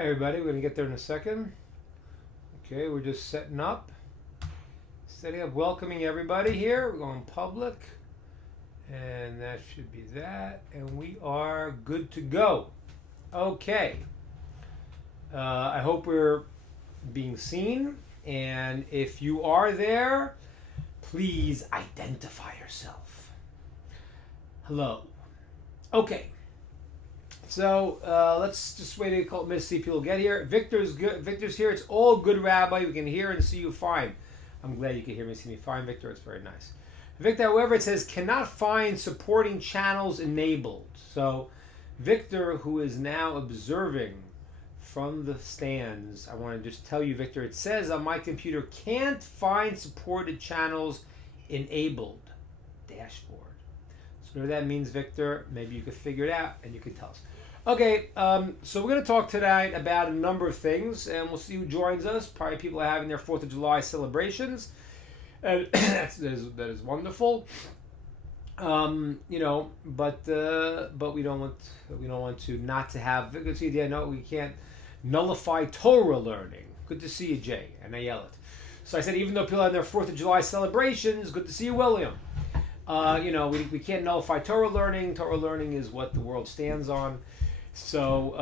Hi everybody, we're gonna get there in a second. Okay, we're just setting up, welcoming everybody here. We're going public, and that should be that, and we are good to go. Okay, I hope we're being seen, and if you are there, please identify yourself. Hello. Okay. So let's just wait a couple minutes to see people get here. Victor's good. Victor's here. It's all good, Rabbi. We can hear and see you fine. I'm glad you can hear me and see me fine, Victor. It's very nice. Victor, however, it says cannot find supporting channels enabled. So Victor, who is now observing from the stands, I want to just tell you, Victor, it says on my computer can't find supported channels enabled dashboard. So whatever that means, Victor, maybe you could figure it out and you could tell us. Okay, so we're going to talk tonight about a number of things, and we'll see who joins us. Probably people are having their 4th of July celebrations, and that is wonderful. But we don't want to not to have. Good to see you. No, we can't nullify Torah learning. Good to see you, Jay, and Ayelet. So I said, even though people have their 4th of July celebrations, good to see you, William. We can't nullify Torah learning. Torah learning is what the world stands on. So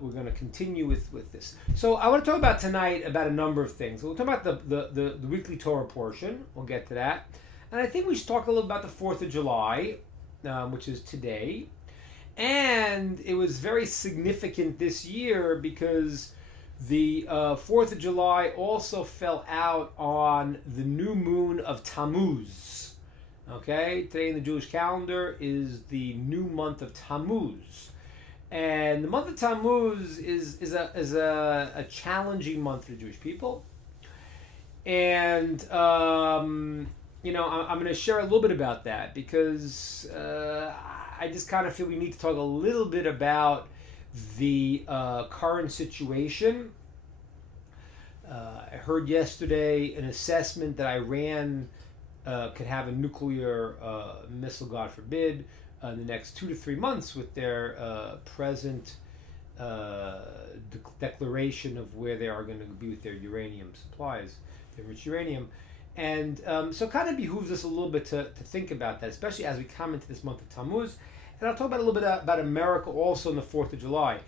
we're going to continue with this. So I want to talk about tonight about a number of things. We'll talk about the weekly Torah portion. We'll get to that. And I think we should talk a little about the 4th of July, which is today. And it was very significant this year because the 4th of July also fell out on the new moon of Tammuz. Okay, today in the Jewish calendar is the new month of Tammuz. And the month of Tammuz is a challenging month for Jewish people. And, I'm going to share a little bit about that because I just kind of feel we need to talk a little bit about the current situation. I heard yesterday an assessment that Iran could have a nuclear missile, God forbid, in the next 2 to 3 months with their present declaration of where they are going to be with their uranium supplies, their rich uranium. And so it kind of behooves us a little bit to think about that, especially as we come into this month of Tammuz. And I'll talk about a little bit about America also on the 4th of July.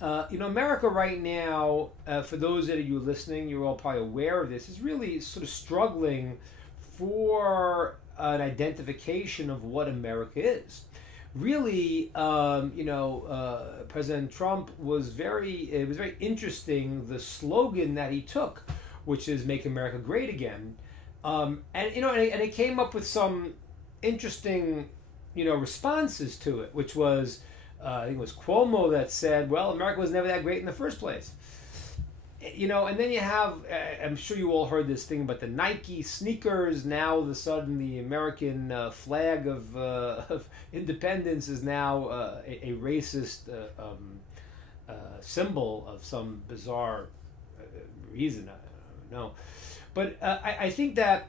America right now, for those of you listening, you're all probably aware of this, is really sort of struggling for an identification of what America is. Really, President Trump it was very interesting, the slogan that he took, which is "Make America Great Again," and it came up with some interesting, responses to it, which was, I think it was Cuomo that said, "Well, America was never that great in the first place." And then you have, I'm sure you all heard this thing about the Nike sneakers. Now, all of a sudden, the American flag of independence is now a racist symbol of some bizarre reason. I don't know. But I think that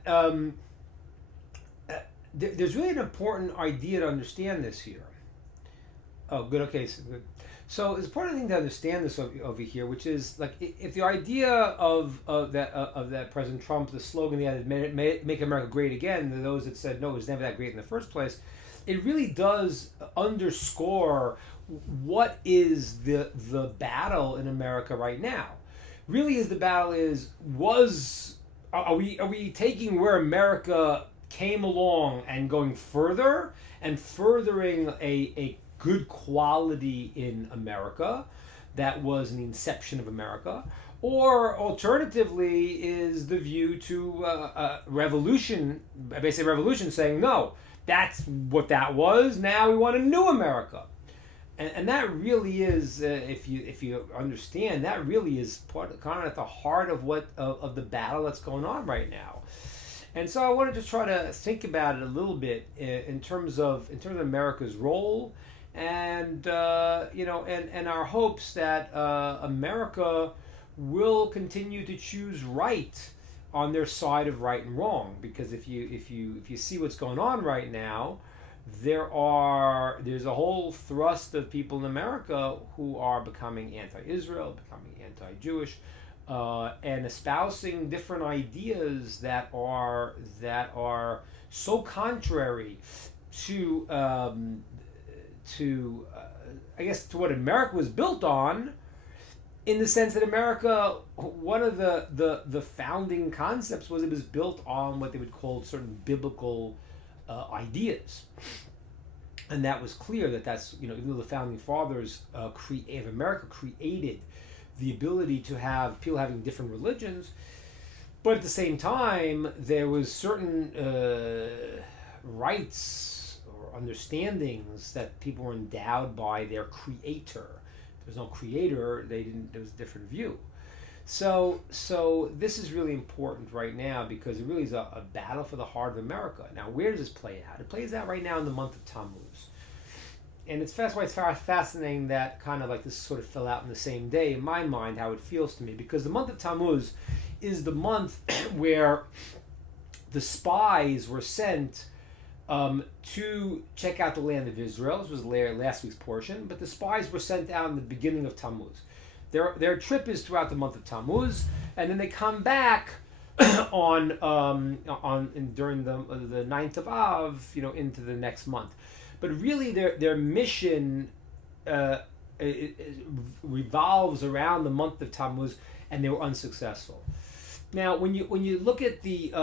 there's really an important idea to understand this here. Oh, good. Okay, so good. So it's important thing to understand this over here, which is like if the idea of that President Trump, the slogan he had, "Make America Great Again," to those that said no, it was never that great in the first place, it really does underscore what is the battle in America right now. Really, is the battle are we taking where America came along and going further and furthering a good quality in America that was the inception of America, or alternatively is the view to revolution, basically revolution, saying no, that's what that was, now we want a new America. And that really is, if you understand, that really is kind of at the heart of of the battle that's going on right now. And so I wanted to try to think about it a little bit in terms of America's role, and and our hopes that America will continue to choose right on their side of right and wrong. Because if you see what's going on right now, there's a whole thrust of people in America who are becoming anti-Israel, becoming anti-Jewish, and espousing different ideas that are so contrary to I guess to what America was built on, in the sense that America, one of the founding concepts was it was built on what they would call certain biblical ideas, and that was clear that's even though the founding fathers of America created the ability to have people having different religions, but at the same time there was certain rights or understandings that people were endowed by their creator. There's no creator, there was a different view. So this is really important right now because it really is a battle for the heart of America. Now, where does this play out? It plays out right now in the month of Tammuz. And that's why it's fascinating that kind of like this sort of fell out in the same day, in my mind, how it feels to me. Because the month of Tammuz is the month where the spies were sent to check out the land of Israel. This was last week's portion, but the spies were sent out in the beginning of Tammuz. Their trip is throughout the month of Tammuz, and then they come back during the 9th of Av, into the next month. But really, their mission it revolves around the month of Tammuz, and they were unsuccessful. Now, when you look at the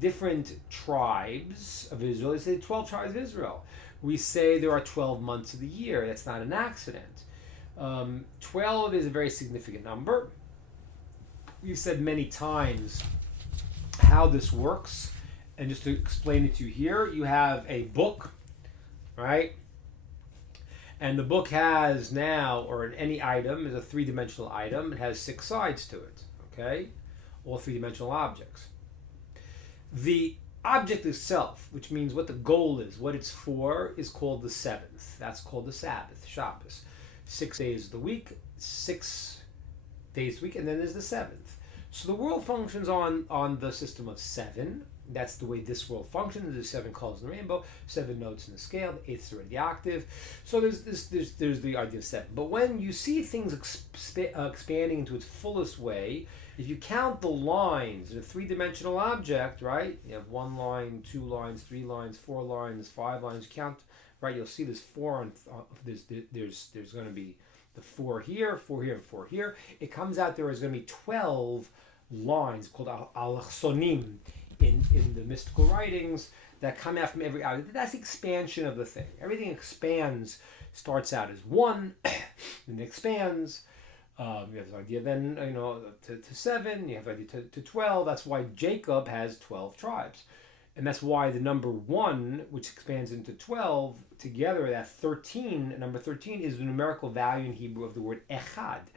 different tribes of Israel, they say 12 tribes of Israel. We say there are 12 months of the year. That's not an accident. 12 is a very significant number. We've said many times how this works, and just to explain it to you here, you have a book, right? And the book has now, or any item is a three-dimensional item. It has 6 sides to it, okay? All three-dimensional objects. The object itself, which means what the goal is, what it's for, is called the 7th. That's called the Sabbath, Shabbos. 6 days of the week, 6 days a week, and then there's the 7th. So the world functions on the system of 7. That's the way this world functions. There's 7 colors in the rainbow, 7 notes in the scale, the 8th is already the octave. So there's the idea of 7. But when you see things expanding into its fullest way, if you count the lines in a three-dimensional object, right? You have 1 line, 2 lines, 3 lines, 4 lines, 5 lines. You count, right? You'll see there's 4 there's going to be the 4 here, 4 here, and 4 here. It comes out there is going to be 12 lines called alachsonim in the mystical writings that come out from every object. That's the expansion of the thing. Everything expands, starts out as 1, then it expands. You have this idea then, to 7, you have the idea to 12. That's why Jacob has 12 tribes. And that's why the number 1, which expands into 12, together, that 13, number 13, is the numerical value in Hebrew of the word echad.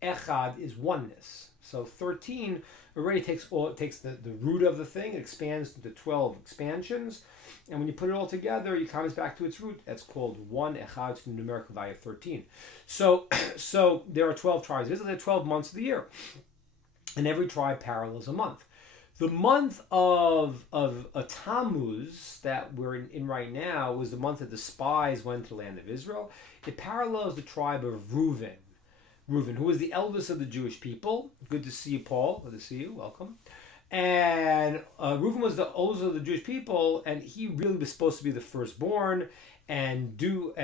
Echad is oneness. So 13 already takes the root of the thing, it expands into 12 expansions, and when you put it all together, it comes back to its root. That's called 1 echad, to the numerical value of 13. So there are 12 tribes. There are 12 months of the year, and every tribe parallels a month. The month of Tammuz that we're in right now was the month that the spies went to the land of Israel. It parallels the tribe of Reuven. Reuven, who was the eldest of the Jewish people. Good to see you, Paul. Good to see you. Welcome. And Reuven was the oldest of the Jewish people, and he really was supposed to be the firstborn and potentially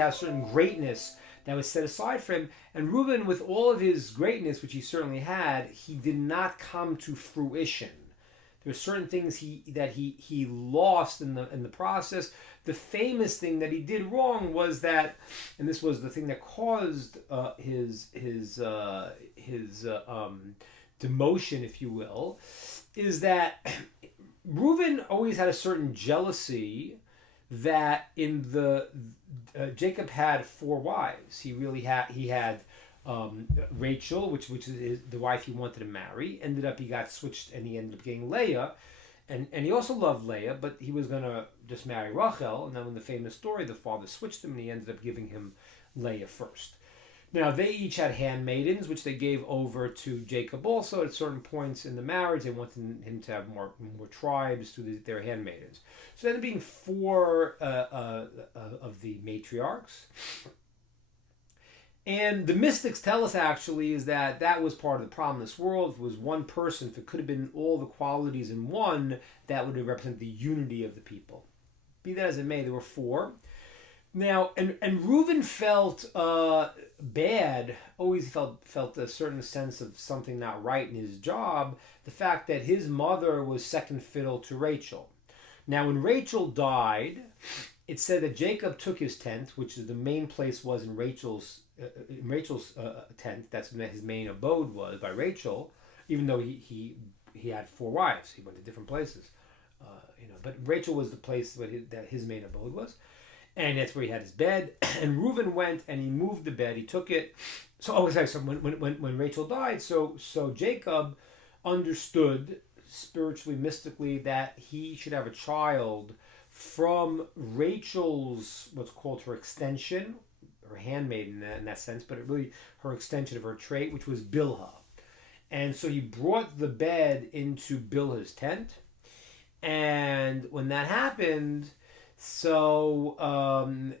have certain greatness that was set aside for him. And Reuven, with all of his greatness, which he certainly had, he did not come to fruition. There were certain things that he lost in the process. The famous thing that he did wrong was that, and this was the thing that caused his demotion, if you will, is that Reuven always had a certain jealousy that in the Jacob had 4 wives. He had Rachel, which is the wife he wanted to marry. Ended up he got switched, and he ended up getting Leah. And he also loved Leah, but he was going to just marry Rachel. And then in the famous story, the father switched him, and he ended up giving him Leah first. Now, they each had handmaidens, which they gave over to Jacob also at certain points in the marriage. They wanted him to have more tribes through their handmaidens. So, there ended up being four of the matriarchs. And the mystics tell us actually is that was part of the problem in this world. If it was one person, if it could have been all the qualities in one, that would represent the unity of the people. Be that as it may, there were four. Now, and Reuben felt bad, always felt a certain sense of something not right in his job, the fact that his mother was second fiddle to Rachel. Now, when Rachel died, it said that Jacob took his tent, which is the main place was in Rachel's tent. That's where his main abode was by Rachel, even though he had four wives. He went to different places, but Rachel was the place that his main abode was. And that's where he had his bed. And Reuben went and he moved the bed. He took it. So when Rachel died, so Jacob understood spiritually, mystically, that he should have a child from Rachel's, what's called her extension, her handmaiden in that sense, but really her extension of her trait, which was Bilhah. And so he brought the bed into Bilhah's tent. And when that happened,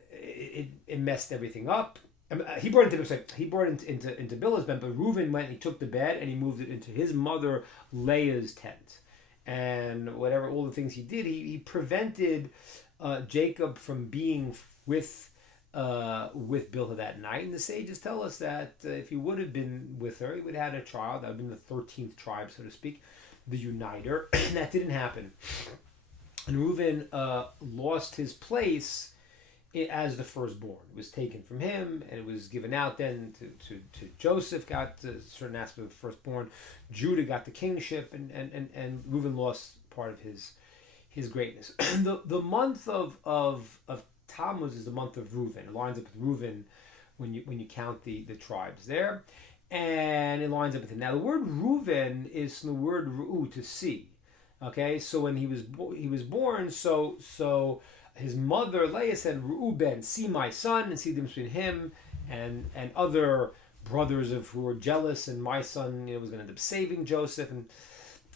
it messed everything up. He brought it into Bilhah's bed, but Reuben went and he took the bed and he moved it into his mother Leah's tent. And all the things he did, he prevented Jacob from being with Bilhah that night. And the sages tell us that if he would have been with her, he would have had a child. That would have been the 13th tribe, so to speak, the uniter. And that didn't happen. And Reuben lost his place as the firstborn. It was taken from him, and it was given out then to Joseph, got a certain aspect of firstborn. Judah got the kingship, and Reuben lost part of his greatness. the month of Tammuz is the month of Reuben. It lines up with Reuben when you count the tribes there, and it lines up with him. Now the word Reuben is from the word ru'u, to see. Okay, so when he was born, so his mother Leah said, "Reuben, see my son," and see the difference between him and other brothers who were jealous, and my son was going to end up saving Joseph.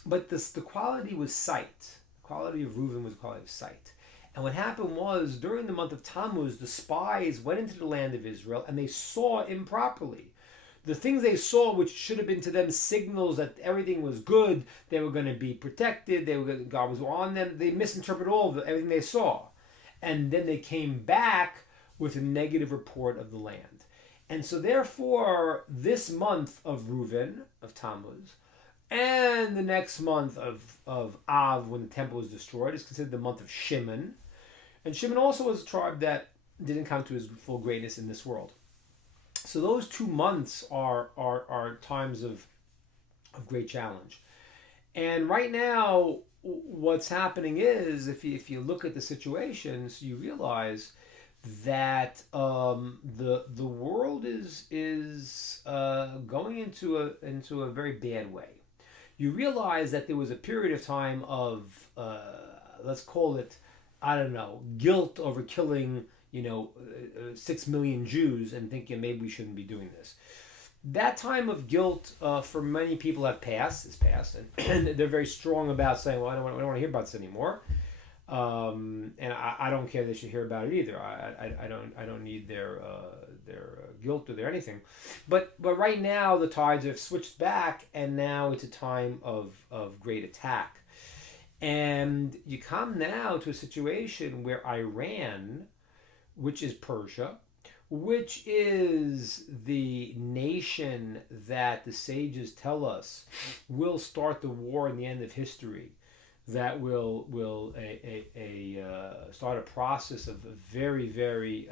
But the quality was sight. The quality of Reuben was the quality of sight. And what happened was, during the month of Tammuz, the spies went into the land of Israel and they saw improperly. The things they saw, which should have been to them signals that everything was good, they were going to be protected, God was on them, they misinterpreted everything they saw. And then they came back with a negative report of the land. And so therefore, this month of Reuben, of Tammuz, and the next month of Av, when the temple was destroyed, is considered the month of Shimon. And Shimon also was a tribe that didn't come to his full greatness in this world. So those 2 months are times of great challenge. And right now, what's happening is, if you look at the situations, you realize that the world is going into a very bad way. You realize that there was a period of time of let's call it, I don't know, guilt over killing 6 million Jews and thinking maybe we shouldn't be doing this. That time of guilt for many people is passed, and they're very strong about saying, well, I don't want to hear about this anymore, and I don't care they should hear about it either. I don't need their guilt or their anything, but right now the tides have switched back, and now it's a time of great attack, and you come now to a situation where Iran, which is Persia, which is the nation that the sages tell us will start the war in the end of history, that will start a process of a very, very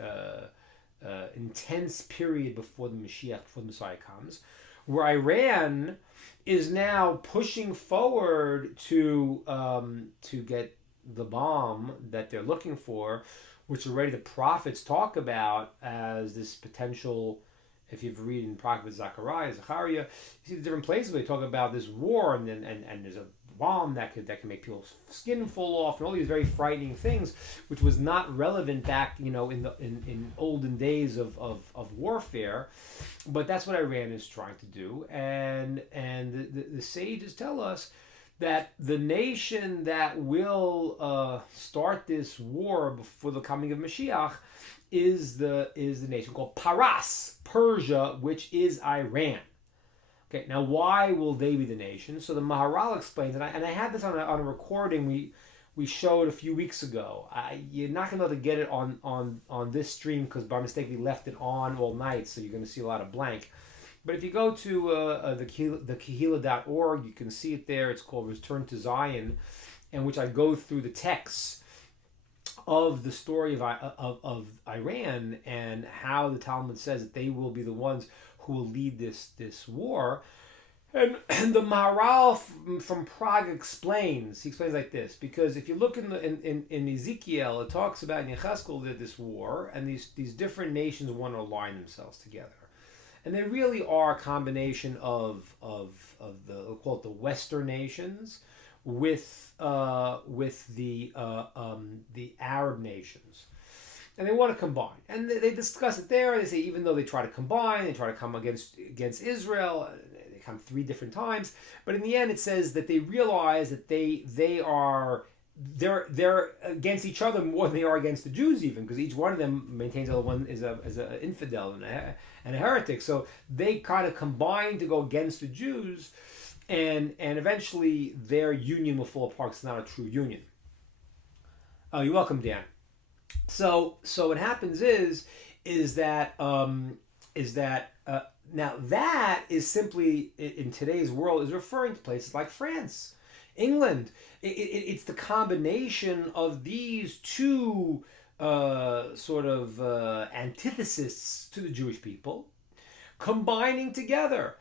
intense period before the Messiah comes, where Iran is now pushing forward to get the bomb that they're looking for, which already the prophets talk about as this potential. If you've read in Prophet Zechariah, you see the different places where they talk about this war, and there's a bomb that can make people's skin fall off, and all these very frightening things, which was not relevant back, in olden days of warfare. But that's what Iran is trying to do, and the sages tell us that the nation that will start this war before the coming of Mashiach is the nation called Paras, Persia, which is Iran. Okay, now why will they be the nation? So the Maharal explains, and I had this on a recording we showed a few weeks ago. You're not going to be able to get it on this stream because by mistake we left it on all night, so you're going to see a lot of blank. But if you go to the Kehila.org, you can see it there. It's called Return to Zion, in which I go through the texts of the story of Iran and how the Talmud says that they will be the ones who will lead this war. And the Maharal from Prague explains. He explains like this, because if you look in Ezekiel, it talks about in Yechezkel that this war and these different nations want to align themselves together. And they really are a combination of the, we'll call it the Western nations with the Arab nations, and they want to combine. And they discuss it there. They say even though they try to combine, they try to come against Israel. They come 3 different times, but in the end, it says that they realize that they're against each other more than they are against the Jews, even because each one of them maintains the other one is an infidel and a heretic. So they kind of combine to go against the Jews, and eventually their union will fall apart. It's not a true union. Oh, you're welcome, Dan. So what happens is that now that is simply in today's world is referring to places like France, England. It's the combination of these two antitheses to the Jewish people combining together.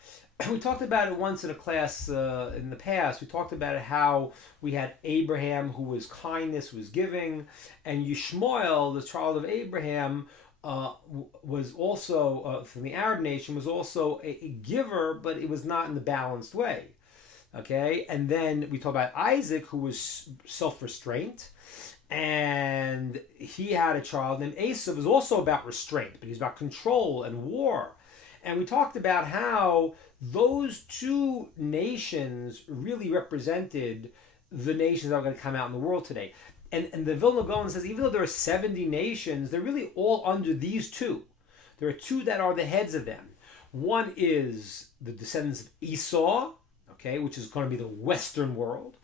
We talked about it once in a class in the past. We talked about how we had Abraham, who was kindness, was giving, and Yishmael, the child of Abraham, was also from the Arab nation, was also a giver, but it was not in the balanced way. Okay, and then we talk about Isaac, who was self-restraint, and he had a child named Esau, was also about restraint, but he's about control and war. And we talked about how those two nations really represented the nations that are going to come out in the world today. And the Vilna Gaon says even though there are 70 nations, they're really all under these two. There are 2 that are the heads of them. One is the descendants of Esau, okay, which is going to be the Western world,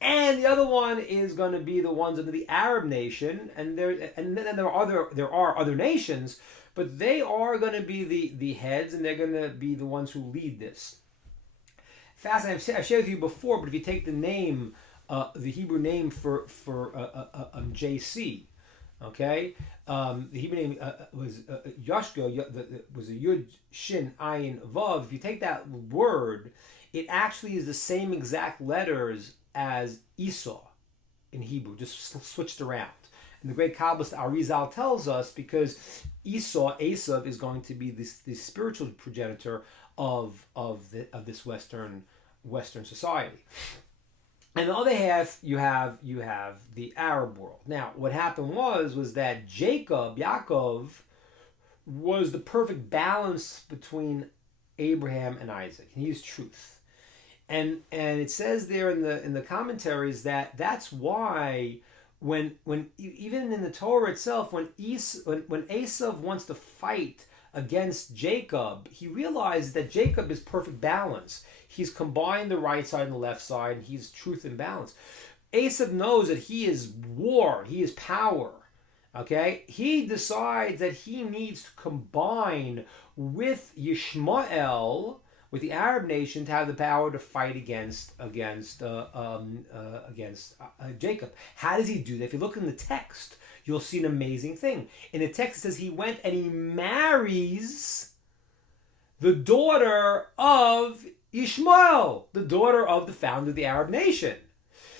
and the other one is going to be the ones under the Arab nation, and then there are other nations, but they are going to be the heads, and they're going to be the ones who lead this. Fascinating. I've shared with you before, but if you take the name, the Hebrew name for JC, okay, the Hebrew name was Yoshko, was a Yud Shin Ayin Vav. If you take that word, it actually is the same exact letters as Esau in Hebrew, just switched around. And the great Kabbalist Arizal tells us because Esav is going to be this spiritual progenitor of this Western society. And the other half, you have the Arab world. Now, what happened was that Yaakov, was the perfect balance between Abraham and Isaac. And he is truth. And it says there in the commentaries that that's why when even in the Torah itself, when Esav wants to fight against Jacob, he realizes that Jacob is perfect balance. He's combined the right side and the left side, and he's truth and balance. Esav knows that he is war, he is power. Okay? He decides that he needs to combine with Yishmael, with the Arab nation, to have the power to fight against Jacob. How does he do that? If you look in the text, you'll see an amazing thing. In the text, it says he went and he marries the daughter of Ishmael, the daughter of the founder of the Arab nation.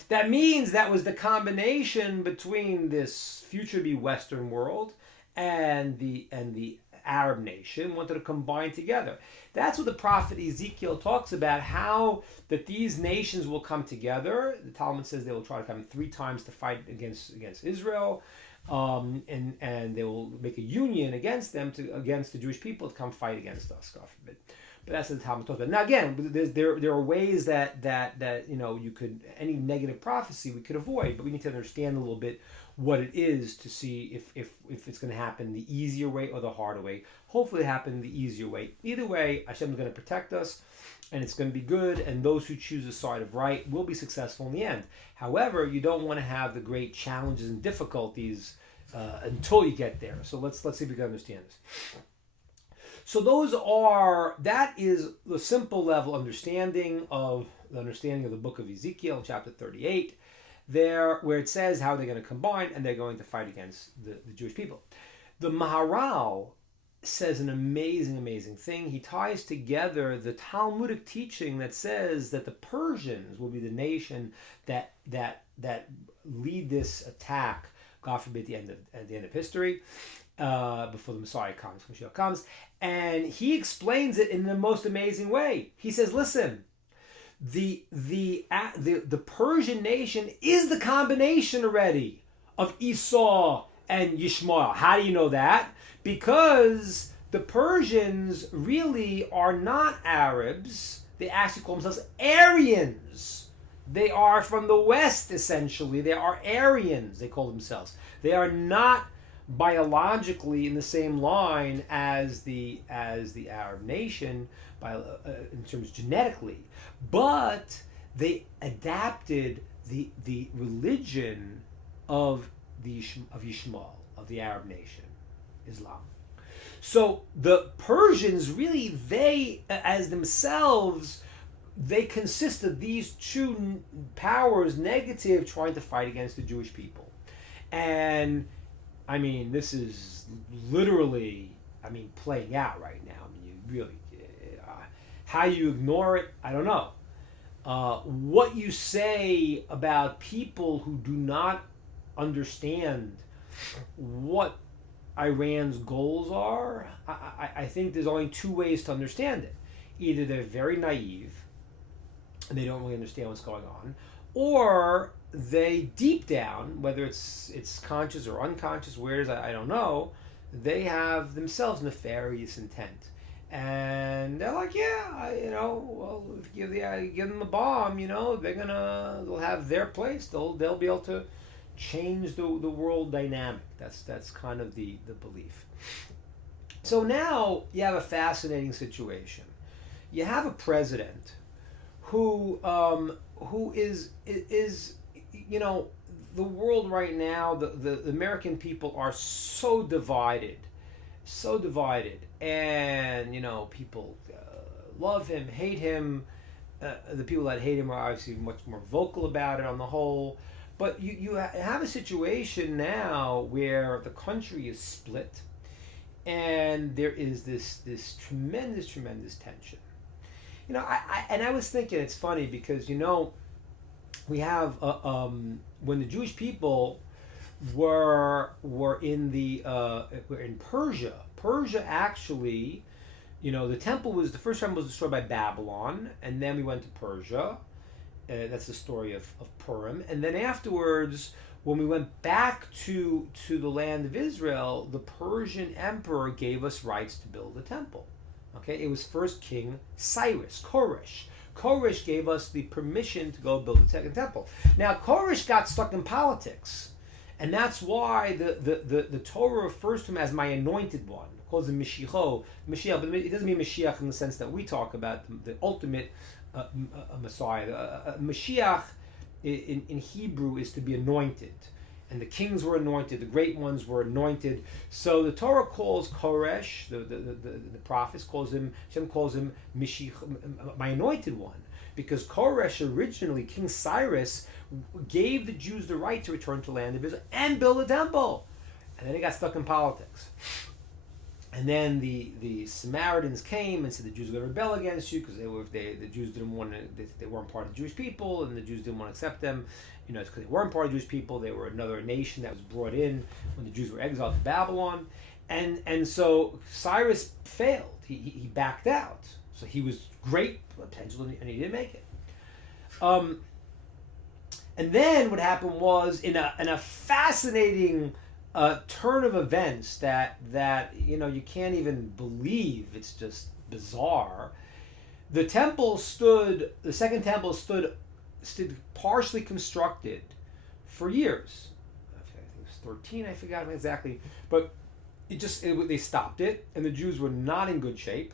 That means that was the combination between this future-to-be Western world and the Arab nation wanted to combine together. That's what the prophet Ezekiel talks about, how that these nations will come together. The Talmud says they will try to come 3 times to fight against Israel, and they will make a union against them, against the Jewish people, to come fight against us, God forbid. But that's what the Talmud talks about. Now again, there are ways that you could, any negative prophecy we could avoid, but we need to understand a little bit what it is to see if it's going to happen the easier way or the harder way. Hopefully it happened the easier way. Either way, Hashem is going to protect us, and it's going to be good, and those who choose the side of right will be successful in the end. However, you don't want to have the great challenges and difficulties until you get there. So let's see if we can understand this. So that is the simple level understanding of the book of Ezekiel, chapter 38, there where it says how they're going to combine and they're going to fight against the Jewish people. The Maharal says an amazing thing. He ties together the Talmudic teaching that says that the Persians will be the nation that lead this attack, God forbid, at the end of history, before the Messiah comes, Mashiach comes, and he explains it in the most amazing way. He says, listen, the Persian nation is the combination already of Esau and Yishmael. How do you know that? Because the Persians really are not Arabs. They actually call themselves Aryans. They are from the West, essentially. They are Aryans, they call themselves. They are not biologically in the same line as the Arab nation in terms genetically, but they adapted the religion of Yishmael, of the Arab nation, Islam. So the Persians really, they as themselves, they consist of these 2 powers, negative, trying to fight against the Jewish people. And I mean, this is literally, playing out right now. You really, how you ignore it, I don't know. What you say about people who do not understand what Iran's goals are, I think there's only 2 ways to understand it. Either they're very naive, and they don't really understand what's going on, or they deep down, whether it's conscious or unconscious, I don't know, they have themselves nefarious intent, and they're like, if you give them a bomb, they'll have their place. They'll be able to change the world dynamic. That's kind of the belief. So now you have a fascinating situation. You have a president who is the world right now, the American people are so divided, and people love him, hate him. The people that hate him are obviously much more vocal about it on the whole. But you have a situation now where the country is split, and there is this tremendous tension. I was thinking, it's funny because we have when the Jewish people were in Persia. Persia actually, the temple the first time was destroyed by Babylon, and then we went to Persia. That's the story of Purim, and then afterwards, when we went back to the land of Israel, the Persian emperor gave us rights to build a temple. Okay, it was first King Cyrus, Koresh. Koresh gave us the permission to go build the second temple. Now, Koresh got stuck in politics, and that's why the Torah refers to him as my anointed one. It calls him Mashiach, but it doesn't mean Mashiach in the sense that we talk about, the ultimate Messiah. Mashiach in Hebrew is to be anointed. And the kings were anointed, the great ones were anointed. So the Torah calls Koresh, the prophets Hashem calls him Mashiach, my anointed one, because Koresh originally, King Cyrus, gave the Jews the right to return to the land of Israel and build a temple, and then he got stuck in politics. And then the Samaritans came and said the Jews were going to rebel against you because the Jews didn't want to, they weren't part of the Jewish people, and the Jews didn't want to accept them. It's because they weren't part of the Jewish people. They were another nation that was brought in when the Jews were exiled to Babylon. And so Cyrus failed. He backed out. So he was great potential, and he didn't make it. And then what happened was in a fascinating turn of events that you can't even believe. It's just bizarre. The second temple stood partially constructed for years. I think it was 13. I forgot exactly, but they stopped it, and the Jews were not in good shape.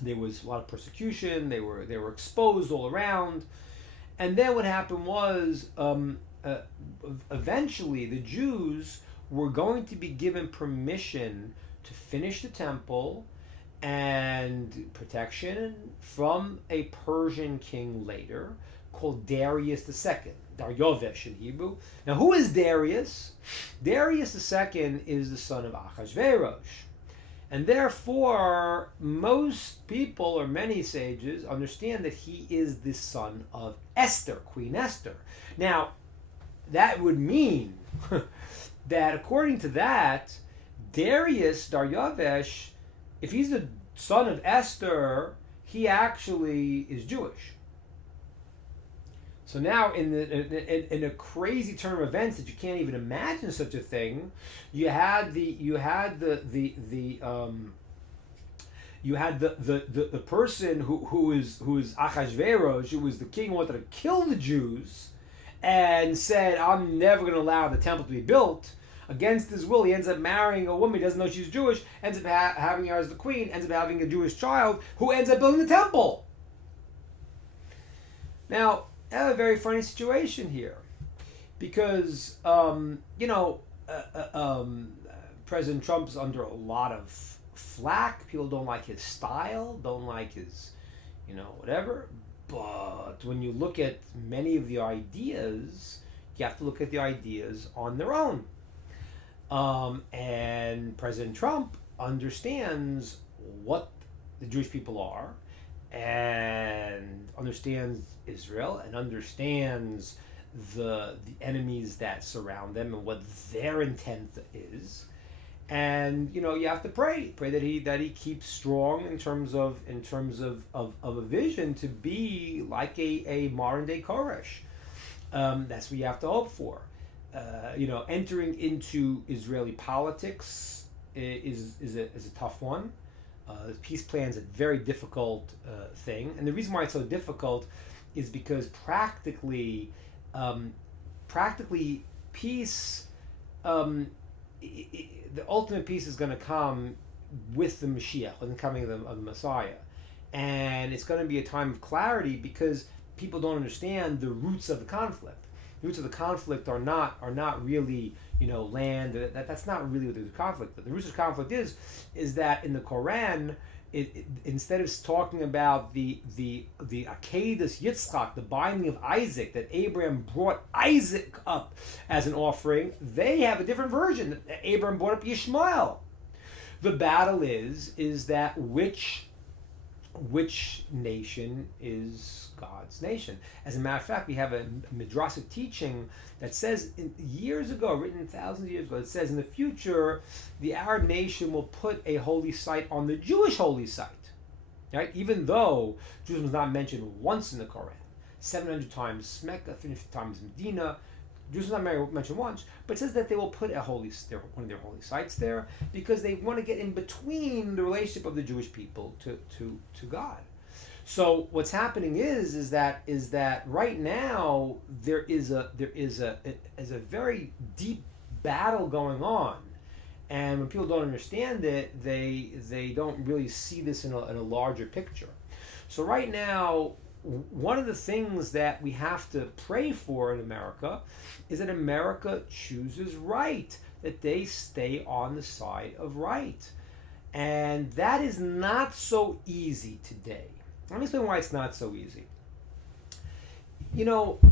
There was a lot of persecution. They were exposed all around, and then what happened was eventually the Jews were going to be given permission to finish the temple and protection from a Persian king later called Darius II, Daryovesh in Hebrew. Now, who is Darius? Darius II is the son of Achashverosh. And therefore, most people, or many sages, understand that he is the son of Esther, Queen Esther. Now, that would mean that according to that, Daryovesh, if he's the son of Esther, he actually is Jewish. So now, in a crazy turn of events that you can't even imagine such a thing, you had the person who is Achashverosh, who was the king who wanted to kill the Jews, and said, "I'm never going to allow the temple to be built." Against his will, he ends up marrying a woman he doesn't know she's Jewish, ends up having her as the queen, ends up having a Jewish child, who ends up building the temple. Now, I have a very funny situation here, because President Trump's under a lot of flack. People don't like his style, don't like his, whatever. But when you look at many of the ideas, you have to look at the ideas on their own. And President Trump understands what the Jewish people are, and understands Israel, and understands the enemies that surround them and what their intent is. And you have to pray that he keeps strong in terms of a vision to be like a modern day Koresh. That's what you have to hope for. Entering into Israeli politics is a tough one. The peace plan is a very difficult thing, and the reason why it's so difficult is because practically peace, the ultimate peace is going to come with the Mashiach, with the coming of the Messiah, and it's going to be a time of clarity because people don't understand the roots of the conflict. The roots of the conflict are not really land. That's not really what the conflict. The roots of conflict is that in the Quran, it instead of talking about the Akedas Yitzchak, the binding of Isaac, that Abraham brought Isaac up as an offering, they have a different version. That Abraham brought up Yishmael. The battle is that which nation is God's nation. As a matter of fact, we have a midrashic teaching that says years ago, written thousands of years ago, it says in the future, the Arab nation will put a holy site on the Jewish holy site. Right? Even though Jerusalem is not mentioned once in the Quran, 700 times Mecca, 350 times Medina, Jerusalem is not mentioned once, but it says that they will put one of their holy sites there because they want to get in between the relationship of the Jewish people to God. So what's happening is that right now there is a very deep battle going on, and when people don't understand it, they don't really see this in a larger picture. So right now, one of the things that we have to pray for in America is that America chooses right, that they stay on the side of right. And that is not so easy today. Let me explain why it's not so easy.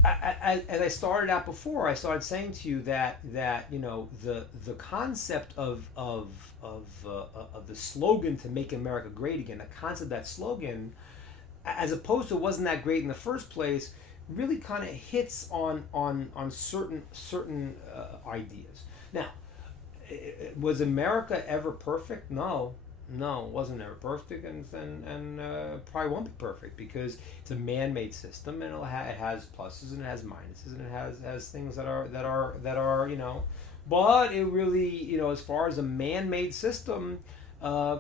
As I started out before, I started saying to you that the concept of the slogan to make America great again, the concept of that slogan, as opposed to wasn't that great in the first place, really kind of hits on certain ideas. Now, Was America ever perfect? No, no, it wasn't ever perfect, and probably won't be perfect because it's a man-made system, and it has pluses and it has minuses, and it has things that are but it really, as far as a man-made system,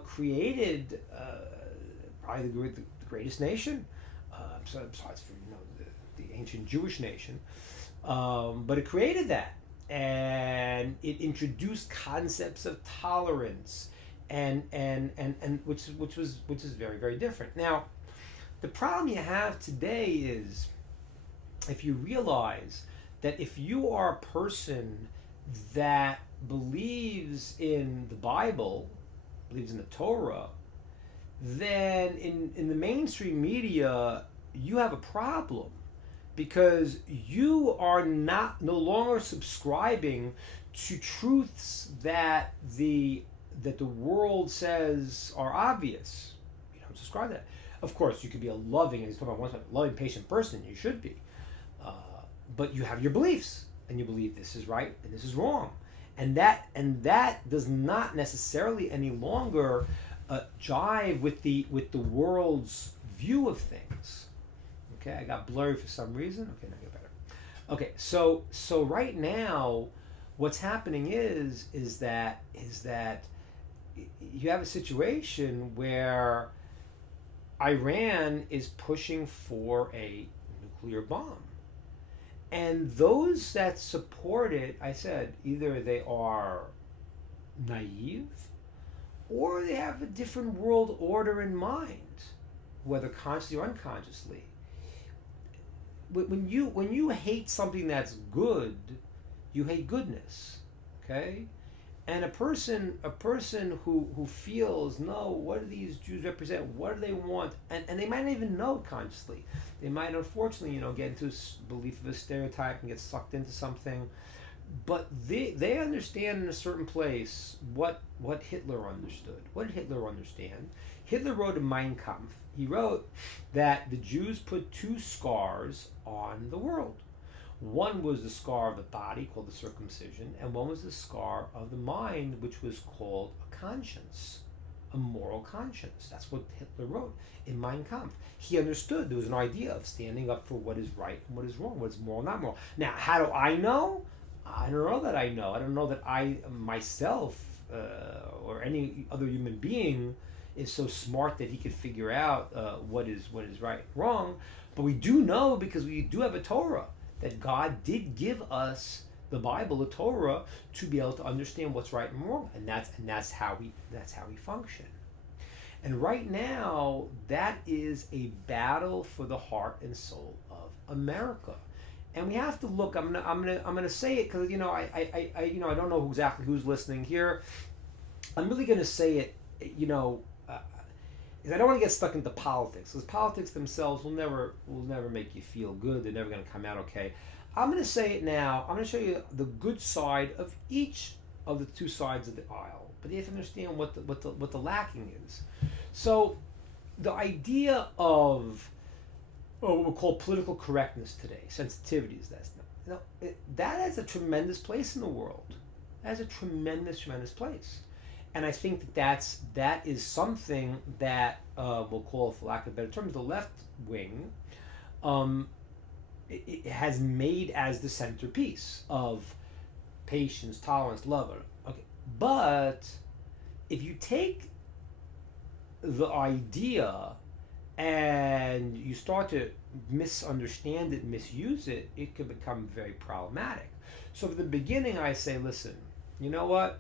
created probably the greatest nation, so besides from the ancient Jewish nation, but it created that, and it introduced concepts of tolerance, and which is very, very different. Now, the problem you have today is if you realize that if you are a person that believes in the Bible, believes in the Torah, then in the mainstream media you have a problem, because you are no longer subscribing to truths that the world says are obvious. You don't subscribe to that. Of course, you could be a loving, as you talk about once, a loving, patient person. You should be, but you have your beliefs, and you believe this is right and this is wrong, and that does not necessarily any longer jive with the world's view of things. Okay, I got blurry for some reason. Okay, now I get better. Okay, so right now, what's happening is that you have a situation where Iran is pushing for a nuclear bomb, and those that support it, I said, either they are naive or they have a different world order in mind, whether consciously or unconsciously. When you hate something that's good, you hate goodness, okay? And a person who feels, no, what do these Jews represent? What do they want? And they might not even know consciously. They might, unfortunately, get into a belief of a stereotype and get sucked into something. But they understand in a certain place what Hitler understood. What did Hitler understand? Hitler wrote in Mein Kampf, he wrote that the Jews put two scars on the world. One was the scar of the body, called the circumcision, and one was the scar of the mind, which was called a conscience, a moral conscience. That's what Hitler wrote in Mein Kampf. He understood there was an idea of standing up for what is right and what is wrong, what is moral and not moral. Now, how do I know? I don't know that I know. I don't know that I, myself, or any other human being is so smart that he could figure out what is right and wrong. But we do know, because we do have a Torah, that God did give us the Bible, the Torah, to be able to understand what's right and wrong, and that's how we function. And right now, that is a battle for the heart and soul of America. And we have to look. I'm gonna say it because I don't know exactly who's listening here. I'm really gonna say it. Because I don't want to get stuck into politics. Because politics themselves will never make you feel good. They're never gonna come out okay. I'm gonna say it now. I'm gonna show you the good side of each of the two sides of the aisle. But you have to understand what the lacking is. So, the idea of what we call political correctness today, sensitivities, that has a tremendous place in the world. That has a tremendous place. And I think that is something that we'll call, for lack of better terms, the left wing it has made as the centerpiece of patience, tolerance, love. Okay, but if you take the idea and you start to misunderstand it, misuse it, it can become very problematic. So from the beginning, I say, listen, you know what?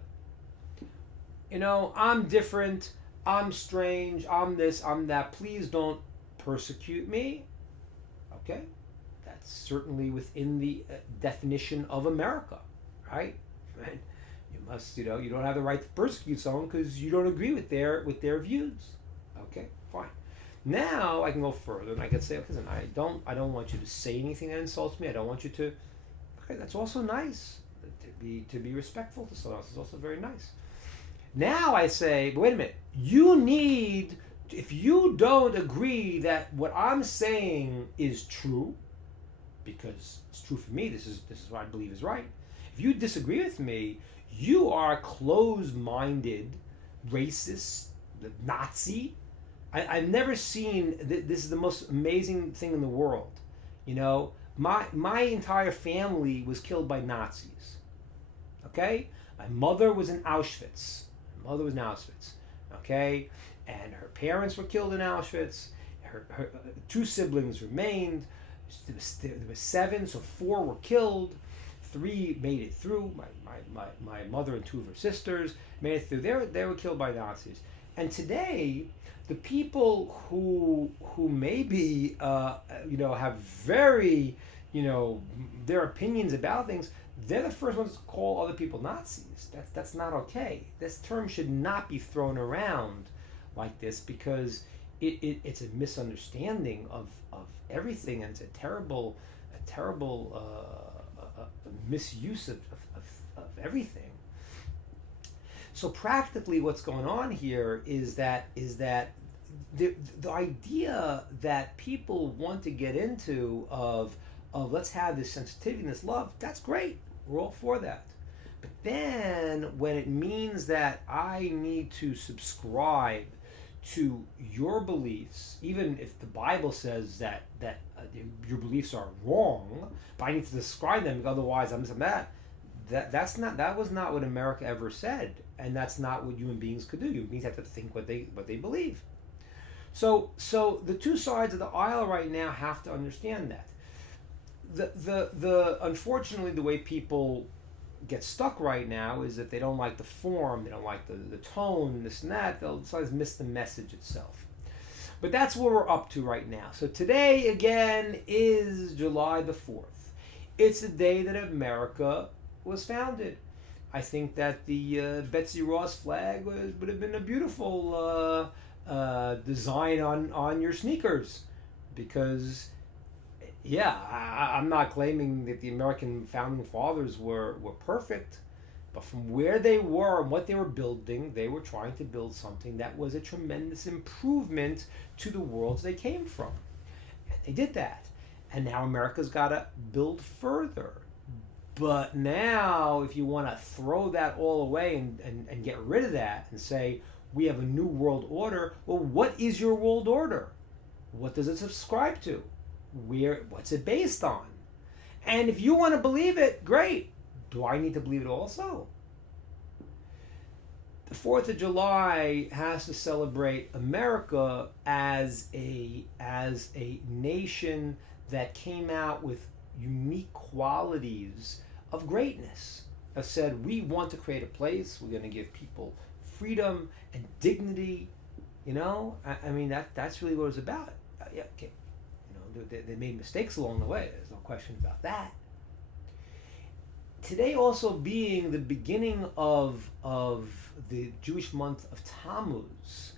I'm different, I'm strange, I'm this, I'm that. Please don't persecute me. Okay? That's certainly within the definition of America, right? You must, you don't have the right to persecute someone because you don't agree with their views. Okay, fine. Now I can go further and I can say, okay, listen, I don't want you to say anything that insults me. I don't want you to. Okay, that's also nice. To be respectful to someone else is also very nice. Now I say, but wait a minute. If you don't agree that what I'm saying is true, because it's true for me, this is what I believe is right. If you disagree with me, You are closed-minded, racist, Nazi. I've never seen. This is the most amazing thing in the world. You know, my entire family was killed by Nazis. Okay, my mother was in Auschwitz. Okay, and her parents were killed in Auschwitz. Her two siblings remained. There was seven, so four were killed. Three made it through. My mother and two of her sisters made it through. They were killed by Nazis. And today, the people who maybe have very their opinions about things, they're the first ones to call other people Nazis. That's not okay. This term should not be thrown around like this, because it's a misunderstanding of everything, and it's a terrible misuse of everything. So practically, what's going on here is that the idea that people want to get into of let's have this sensitivity and this love, that's great. We're all for that. But then when it means that I need to subscribe to your beliefs, even if the Bible says that your beliefs are wrong, but I need to describe them, otherwise I'm that. That was not what America ever said, and that's not what human beings could do. Human beings have to think what they believe. So the two sides of the aisle right now have to understand that. The unfortunately, the way people get stuck right now is that they don't like the form, they don't like the tone, this and that. They'll sometimes miss the message itself. But that's what we're up to right now. So today again is July the 4th. It's the day that America was founded. I think that the Betsy Ross flag would have been a beautiful design on your sneakers, because I'm not claiming that the American founding fathers were perfect, but from where they were and what they were building, they were trying to build something that was a tremendous improvement to the worlds they came from. And they did that. And now America's got to build further. But now, if you want to throw that all away and get rid of that and say, we have a new world order, well, what is your world order? What does it subscribe to? What's it based on? And if you want to believe it, great. Do I need to believe it also? The 4th of July has to celebrate America as a nation that came out with unique qualities of greatness. That said, we want to create a place, we're going to give people freedom and dignity. I mean, that's really what it's about. Okay. They made mistakes along the way. There's no question about that. Today also being the beginning of the Jewish month of Tammuz,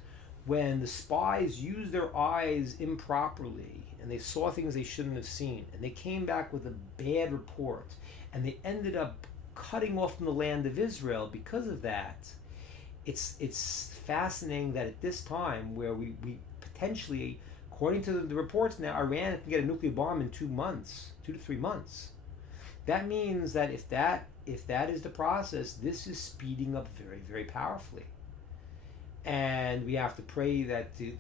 when the spies used their eyes improperly and they saw things they shouldn't have seen, and they came back with a bad report, and they ended up cutting off from the land of Israel because of that. It's fascinating that at this time, where we potentially, according to the reports now, Iran can get a nuclear bomb in 2 to 3 months. That means that if that is the process, this is speeding up very, very powerfully. And we have to pray that the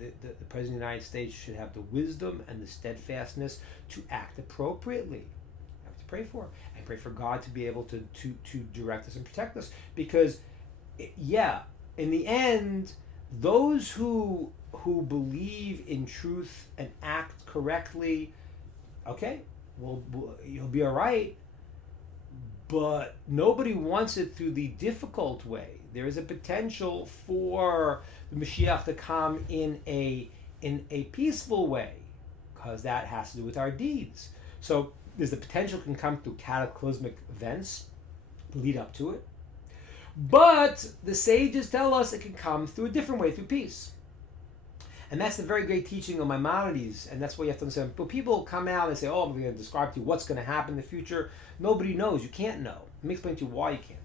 President of the United States should have the wisdom and the steadfastness to act appropriately. I have to pray for it. I pray for God to be able to direct us and protect us. Because, in the end, those who believe in truth and act correctly, okay, well, you'll be all right. But nobody wants it through the difficult way. There is a potential for the Mashiach to come in a peaceful way, because that has to do with our deeds. So there's the potential can come through cataclysmic events, lead up to it. But the sages tell us it can come through a different way, through peace. And that's the very great teaching of Maimonides, and that's what you have to understand. But people come out and say, oh, I'm going to describe to you what's going to happen in the future. Nobody knows. You can't know. Let me explain to you why you can't.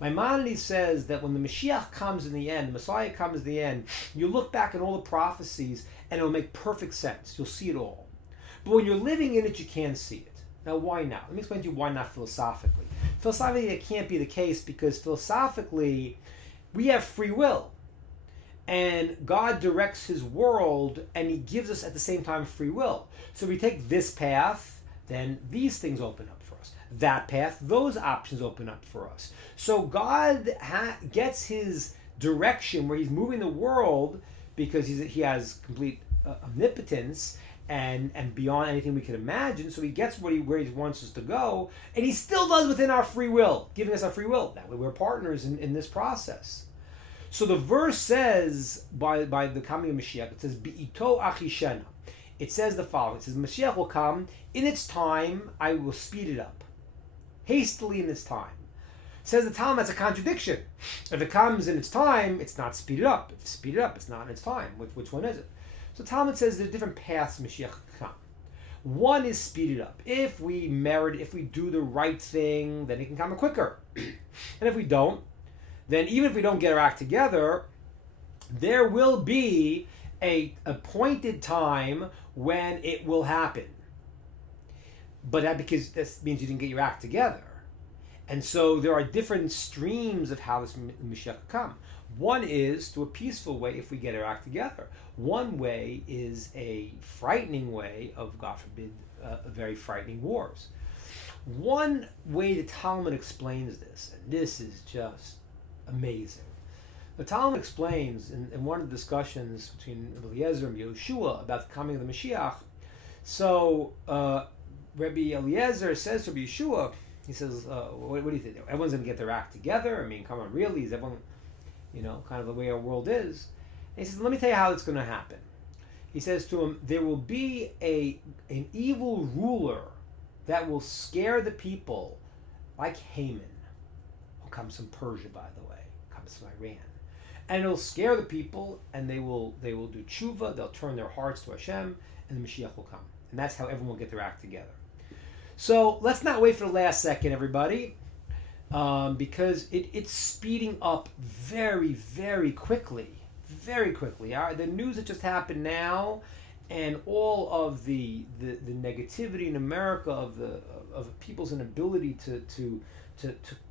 Maimonides says that when the Mashiach comes in the end, the Messiah comes in the end, you look back at all the prophecies and it'll make perfect sense. You'll see it all. But when you're living in it, you can't see it. Now, why not? Let me explain to you why not philosophically. Philosophically, it can't be the case because philosophically, we have free will. And God directs his world and he gives us at the same time free will. So we take this path, then these things open up for us. That path, those options open up for us. So God gets his direction where he's moving the world because he has complete omnipotence and beyond anything we can imagine. So he gets where he wants us to go, and he still does within our free will, giving us our free will. That way we're partners in this process. So the verse says, by the coming of Mashiach, it says, Bi'ito achishena. It says the following. It says, Mashiach will come. In its time, I will speed it up. Hastily in its time. Says the Talmud, that's a contradiction. If it comes in its time, it's not speeded up. If it's speeded up, it's not in its time. Which one is it? So Talmud says there are different paths Mashiach come. One is speeded up. If we do the right thing, then it can come quicker. And if we don't, then even if we don't get our act together, there will be a appointed time when it will happen. But because this means you didn't get your act together. And so there are different streams of how this Mashiach come. One is through a peaceful way if we get our act together. One way is a frightening way of, God forbid, very frightening wars. One way the Talmud explains this, and this is just amazing. The Talmud explains in one of the discussions between Eliezer and Yehoshua about the coming of the Mashiach. So Rabbi Eliezer says to Rabbi Yehoshua, he says, what do you think? Everyone's going to get their act together? I mean, come on, really? Is everyone, kind of the way our world is? And he says, let me tell you how it's going to happen. He says to him, there will be an evil ruler that will scare the people like Haman, who comes from Persia, by the way, comes from Iran. And it'll scare the people, and they will do tshuva, they'll turn their hearts to Hashem, and the Mashiach will come. And that's how everyone will get their act together. So let's not wait for the last second, everybody, because it's speeding up very, very quickly. Very quickly. The news that just happened now, and all of the negativity in America of people's inability to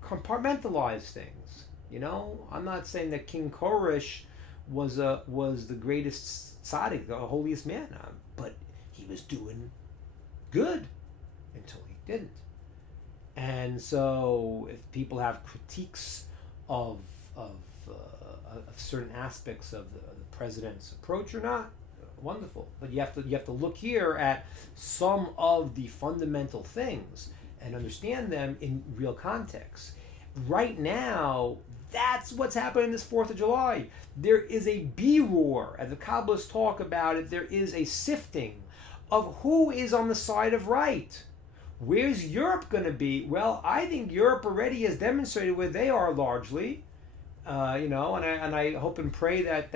compartmentalize things. I'm not saying that King Koresh was the greatest tzaddik, the holiest man, but he was doing good until he didn't. And so if people have critiques of certain aspects of the president's approach or not, wonderful. But you have to look here at some of the fundamental things and understand them in real context. Right now, that's what's happening this 4th of July. There is a B-roar, as the Kabbalists talk about it, there is a sifting of who is on the side of right. Where's Europe going to be? Well, I think Europe already has demonstrated where they are largely, and I hope and pray that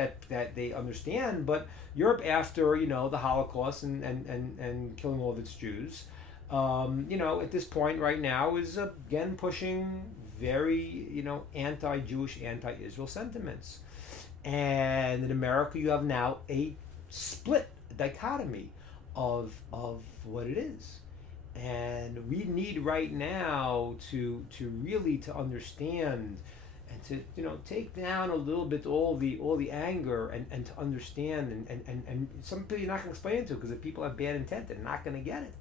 they understand. But Europe, after the Holocaust and killing all of its Jews, at this point right now is again pushing very anti-Jewish, anti-Israel sentiments. And in America, you have now a split, a dichotomy of what it is. And we need right now to really understand and to take down a little bit all the anger and to understand and some people you're not going to explain it to, because if people have bad intent, they're not going to get it.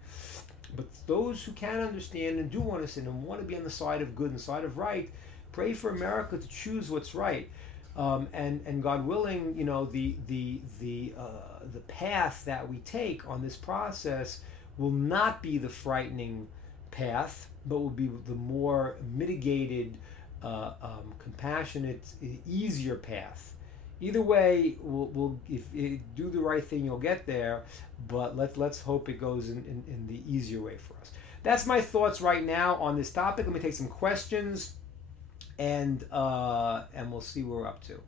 But those who can understand and do understand and want to be on the side of good and the side of right, pray for America to choose what's right. And God willing, the path that we take on this process will not be the frightening path, but will be the more mitigated, compassionate, easier path. Either way, we'll if you do the right thing, you'll get there. But let's hope it goes in the easier way for us. That's my thoughts right now on this topic. Let me take some questions, and we'll see where we're up to.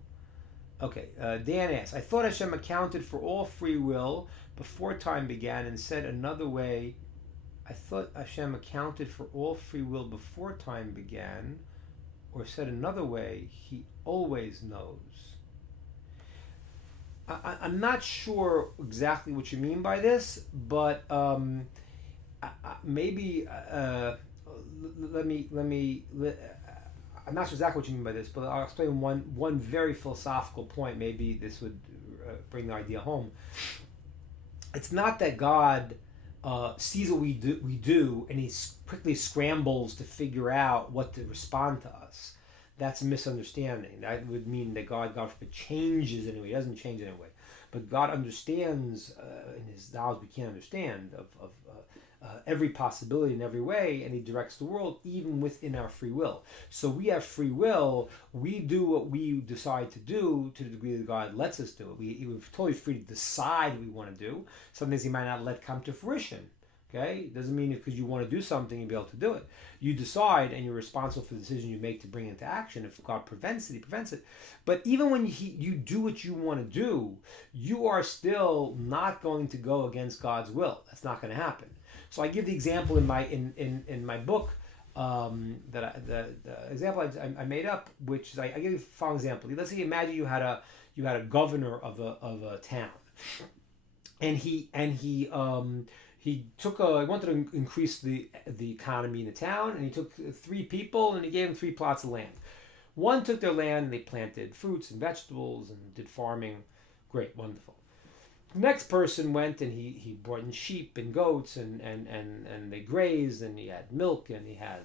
Okay, Dan asks, I thought Hashem accounted for all free will before time began, and said another way. I thought Hashem accounted for all free will before time began, or said another way, He always knows. I'm not sure exactly what you mean by this, but maybe I'm not sure exactly what you mean by this, but I'll explain one very philosophical point. Maybe this would bring the idea home. It's not that God sees what we do, and he quickly scrambles to figure out what to respond to us. That's a misunderstanding. That would mean that God forbid, changes anyway. He doesn't change anyway. But God understands in his knowledge we can't understand of every possibility in every way, and he directs the world even within our free will. So we have free will. We do what we decide to do to the degree that God lets us do it. We're totally free to decide what we want to do. Some things he might not let come to fruition. Okay, it doesn't mean because you want to do something you'll be able to do it. You decide, and you're responsible for the decision you make to bring it into action. If God prevents it, he prevents it. But even when you do what you want to do, you are still not going to go against God's will. That's not going to happen. So I give the example in my book the example I made up, which is I give you the following example. Let's say imagine you had a governor of a town, and he wanted to increase the economy in the town, and he took 3 people and he gave them 3 plots of land. One took their land and they planted fruits and vegetables and did farming. Great, wonderful. The next person went and he brought in sheep and goats and they grazed, and he had milk and he had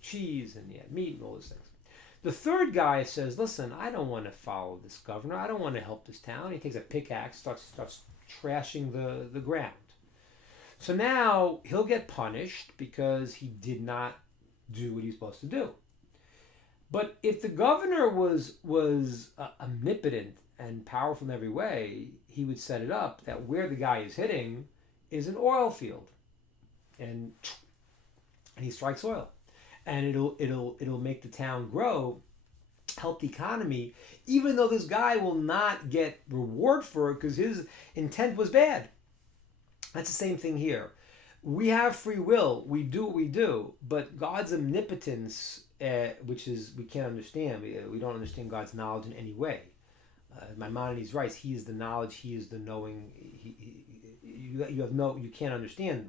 cheese and he had meat and all those things. The third guy says, listen, I don't want to follow this governor. I don't want to help this town. He takes a pickaxe, starts trashing the ground. So now he'll get punished because he did not do what he's supposed to do. But if the governor was omnipotent and powerful in every way, he would set it up that where the guy is hitting is an oil field, and he strikes oil, and it'll make the town grow, help the economy, even though this guy will not get reward for it because his intent was bad. That's the same thing here. We have free will. We do what we do, but God's omnipotence, which is we can't understand. We don't understand God's knowledge in any way. Maimonides writes, he is the knowledge, he is the knowing. You can't understand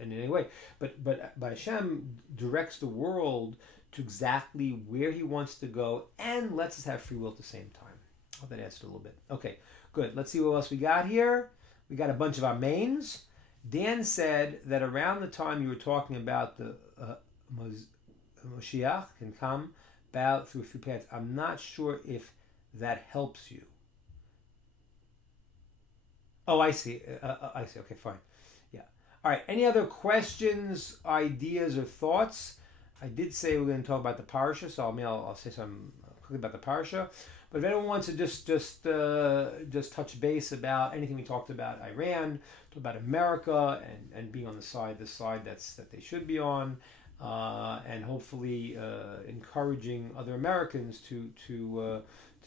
in any way. But Hashem directs the world to exactly where he wants to go and lets us have free will at the same time. I hope that answered a little bit. Okay, good. Let's see what else we got here. We got a bunch of our mains. Dan said that around the time you were talking about the Moshiach can come about through a few paths. I'm not sure if that helps you. Oh, I see. I see. Okay, fine. Yeah. All right. Any other questions, ideas, or thoughts? I did say we're going to talk about the parsha, so I'll say something quickly about the parsha. But if anyone wants to just touch base about anything we talked about, Iran, talk about America, and being on the side that they should be on, and hopefully encouraging other Americans to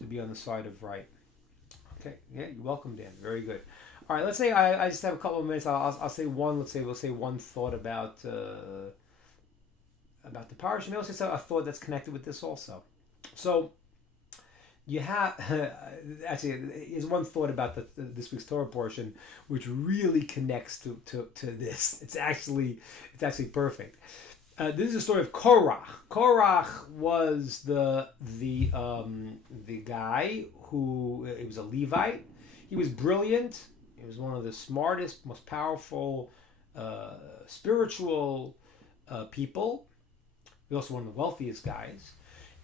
be on the side of right. Okay, yeah, you're welcome, Dan. Very good. All right, let's say I just have a couple of minutes. I'll say one. We'll say one thought about the parsha. Maybe I'll say a thought that's connected with this also. So. You have actually. There's one thought about this week's Torah portion, which really connects to this. It's actually perfect. This is the story of Korach. Korach was the guy who he was a Levite. He was brilliant. He was one of the smartest, most powerful, spiritual people. He was also one of the wealthiest guys.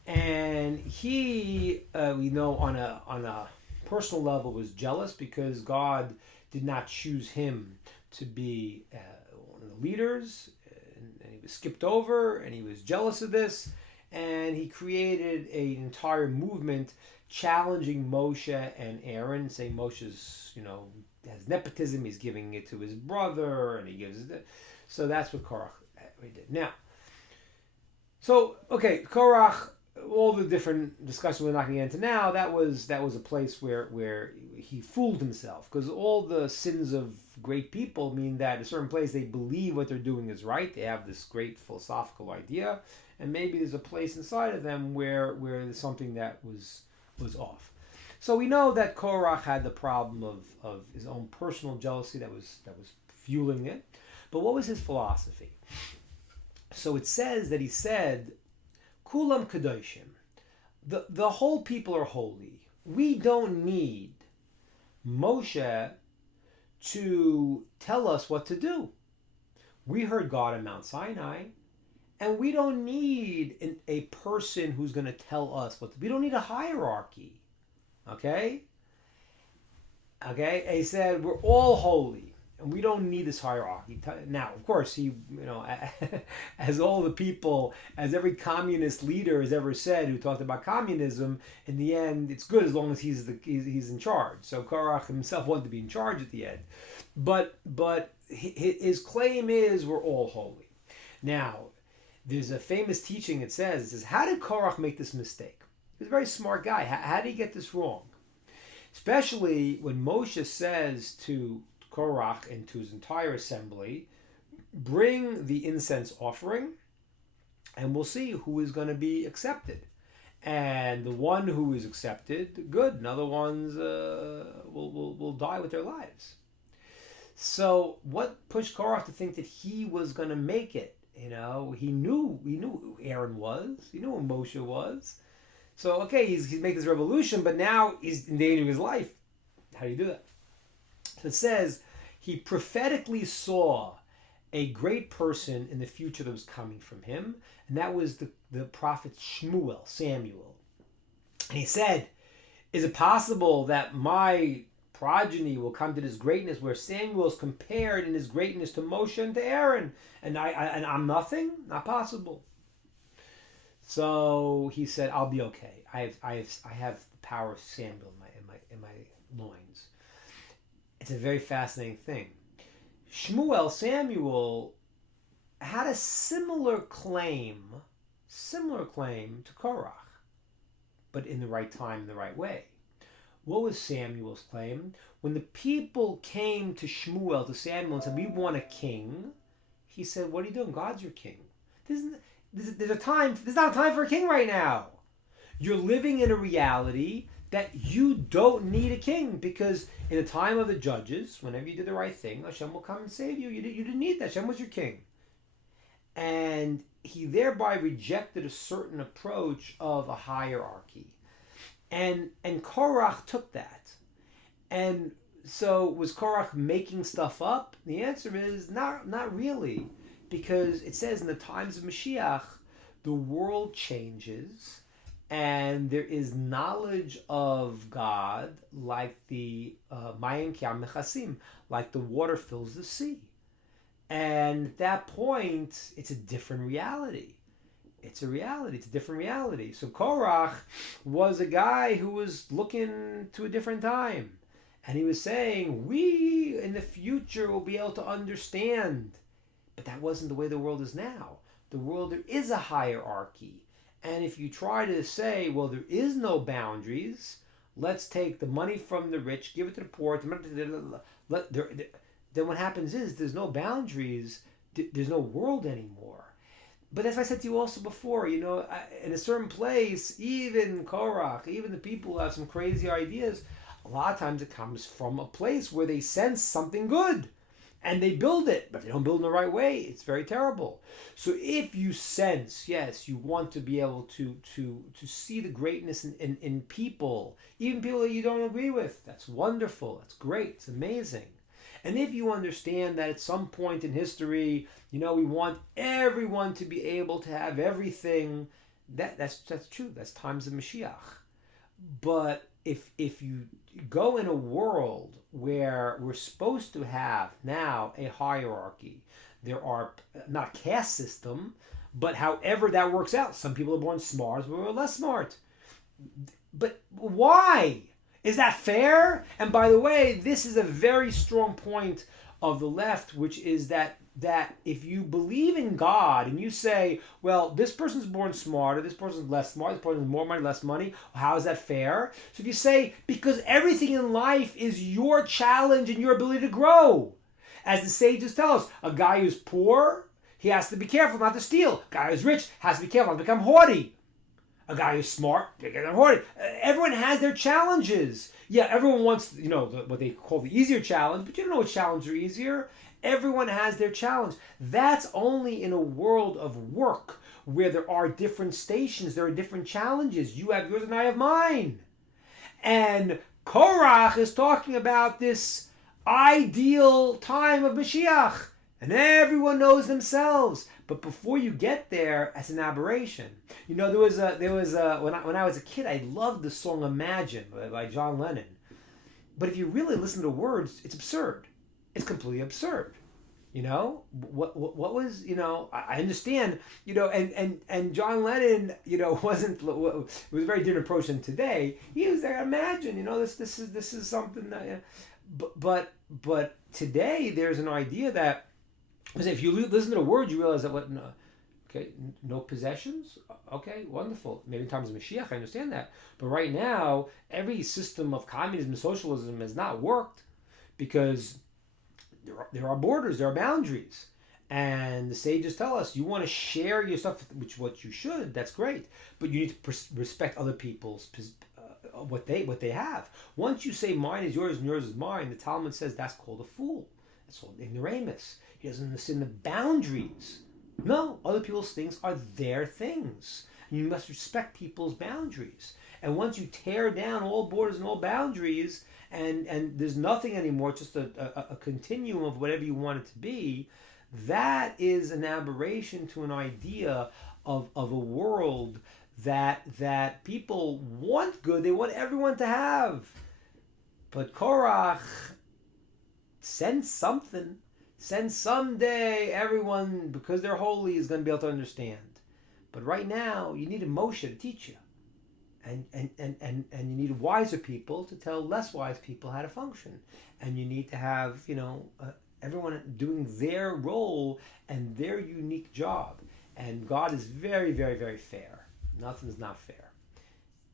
And he, we know, on a personal level, was jealous because God did not choose him to be one of the leaders, and he was skipped over, and he was jealous of this, and he created an entire movement challenging Moshe and Aaron, saying Moshe's, has nepotism, he's giving it to his brother, and he gives it. So that's what Korach did. Now, Korach. All the different discussions we're not going to get into now, that was a place where he fooled himself, because all the sins of great people mean that at a certain place they believe what they're doing is right. They have this great philosophical idea, and maybe there's a place inside of them where there's something that was off. So we know that Korach had the problem of his own personal jealousy that was fueling it. But what was his philosophy? So it says that he said, Kulam Kadoshim. The whole people are holy. We don't need Moshe to tell us what to do. We heard God on Mount Sinai, and we don't need a person who's going to tell us what to do. We don't need a hierarchy. Okay? Okay? He said, we're all holy. And we don't need this hierarchy. Now, of course, he, as all the people, as every communist leader has ever said who talked about communism, in the end, it's good as long as he's in charge. So Korach himself wanted to be in charge at the end. But his claim is we're all holy. Now, there's a famous teaching that says, how did Korach make this mistake? He was a very smart guy. How did he get this wrong? Especially when Moshe says to Korach and to his entire assembly, bring the incense offering, and we'll see who is going to be accepted. And the one who is accepted, good. And other ones will die with their lives. So what pushed Korach to think that he was going to make it? He knew who Aaron was. He knew who Moshe was. So okay, he's making this revolution, but now he's endangering his life. How do you do that? So it says he prophetically saw a great person in the future that was coming from him, and that was the prophet Samuel. And he said, is it possible that my progeny will come to this greatness where Samuel is compared in his greatness to Moshe and to Aaron, and I'm nothing? Not possible. So he said, I'll be okay. I have the power of Samuel in my loins. It's a very fascinating thing. Samuel had a similar claim to Korach, but in the right time, in the right way. What was Samuel's claim? When the people came to Samuel and said, we want a king, he said, what are you doing? God's your king. There's not a time for a king right now. You're living in a reality that you don't need a king, because in the time of the judges, whenever you did the right thing, Hashem will come and save you. You didn't need that. Hashem was your king. And he thereby rejected a certain approach of a hierarchy. And Korach took that. And so was Korach making stuff up? The answer is not really. Because it says in the times of Mashiach, the world changes, and there is knowledge of God like the Mayim Kiam Mechasim, like the water fills the sea. And at that point, it's a different reality. It's a different reality. So Korach was a guy who was looking to a different time. And he was saying, we in the future will be able to understand. But that wasn't the way the world is now. There is a hierarchy. And if you try to say, well, there is no boundaries, let's take the money from the rich, give it to the poor, then what happens is there's no boundaries, there's no world anymore. But as I said to you also before, in a certain place, even Korach, even the people who have some crazy ideas, a lot of times it comes from a place where they sense something good. And they build it, but if they don't build in the right way, it's very terrible. So if you sense, yes, you want to be able to see the greatness in people, even people that you don't agree with, that's wonderful, that's great, it's amazing. And if you understand that at some point in history, we want everyone to be able to have everything, that's true, that's times of Mashiach. But if you go in a world where we're supposed to have now a hierarchy, there are not a caste system, but however that works out, some people are born smart, some people are less smart. But why? Is that fair? And by the way, this is a very strong point of the left, which is that if you believe in God and you say, well, this person's born smarter, this person's less smart, this person has more money, less money, how is that fair? So if you say, because everything in life is your challenge and your ability to grow. As the sages tell us, a guy who's poor, he has to be careful not to steal. A guy who's rich has to be careful not to become haughty. A guy who's smart, they get haughty. Everyone has their challenges. Yeah, everyone wants, what they call the easier challenge, but you don't know which challenges are easier. Everyone has their challenge. That's only in a world of work where there are different stations, there are different challenges. You have yours and I have mine. And Korach is talking about this ideal time of Mashiach. And everyone knows themselves. But before you get there, it's an aberration. You know, when I was a kid, I loved the song Imagine by John Lennon. But if you really listen to words, it's absurd. It's completely absurd. You know, what was, you know, I understand, you know, and John Lennon, you know, it was a very different approach than today. He was there, imagine, you know, this is something that, but today there's an idea that, if you listen to the words, you realize that no possessions? Okay, wonderful. Maybe in times of Mashiach, I understand that. But right now, every system of communism and socialism has not worked because there are borders, there are boundaries. And the sages tell us, you want to share your stuff, which what you should, that's great. But you need to respect other people's what they have. Once you say mine is yours and yours is mine, the Talmud says that's called a fool. That's called ignoramus. He doesn't understand the boundaries. No, other people's things are their things. And you must respect people's boundaries. And once you tear down all borders and all boundaries, and there's nothing anymore, just a continuum of whatever you want it to be, that is an aberration to an idea of a world that people want good, they want everyone to have. But Korach sends something. Send someday everyone, because they're holy, is going to be able to understand. But right now, you need a Moshe to teach you. And you need wiser people to tell less wise people how to function. And you need to have, you know, everyone doing their role and their unique job. And God is very, very, very fair. Nothing's not fair.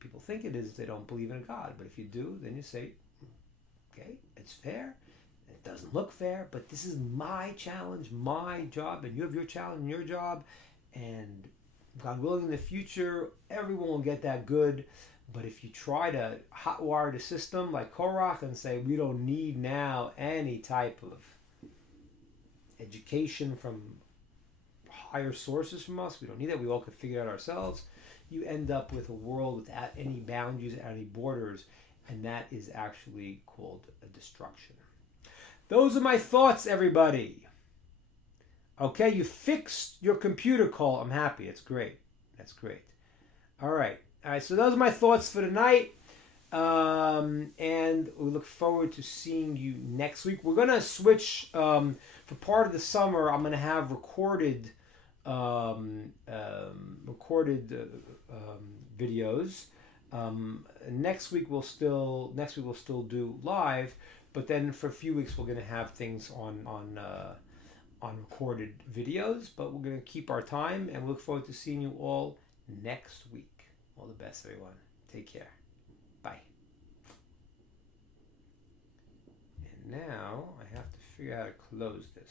People think it is if they don't believe in God. But if you do, then you say, okay, it's fair. It doesn't look fair, but this is my challenge, my job, and you have your challenge and your job. And God willing, in the future, everyone will get that good. But if you try to hotwire the system like Korach and say, we don't need now any type of education from higher sources from us, we don't need that, we all could figure it out ourselves, you end up with a world without any boundaries, any borders, and that is actually called a destruction. Those are my thoughts, everybody. Okay, you fixed your computer call. I'm happy. It's great. That's great. All right, so those are my thoughts for tonight. And we look forward to seeing you next week. We're going to switch, for part of the summer, I'm going to have recorded videos. Next week we'll still do live, but then for a few weeks we're going to have things on recorded videos. But we're going to keep our time, and we look forward to seeing you all next week. All the best, everyone. Take care. Bye. And now I have to figure out how to close this.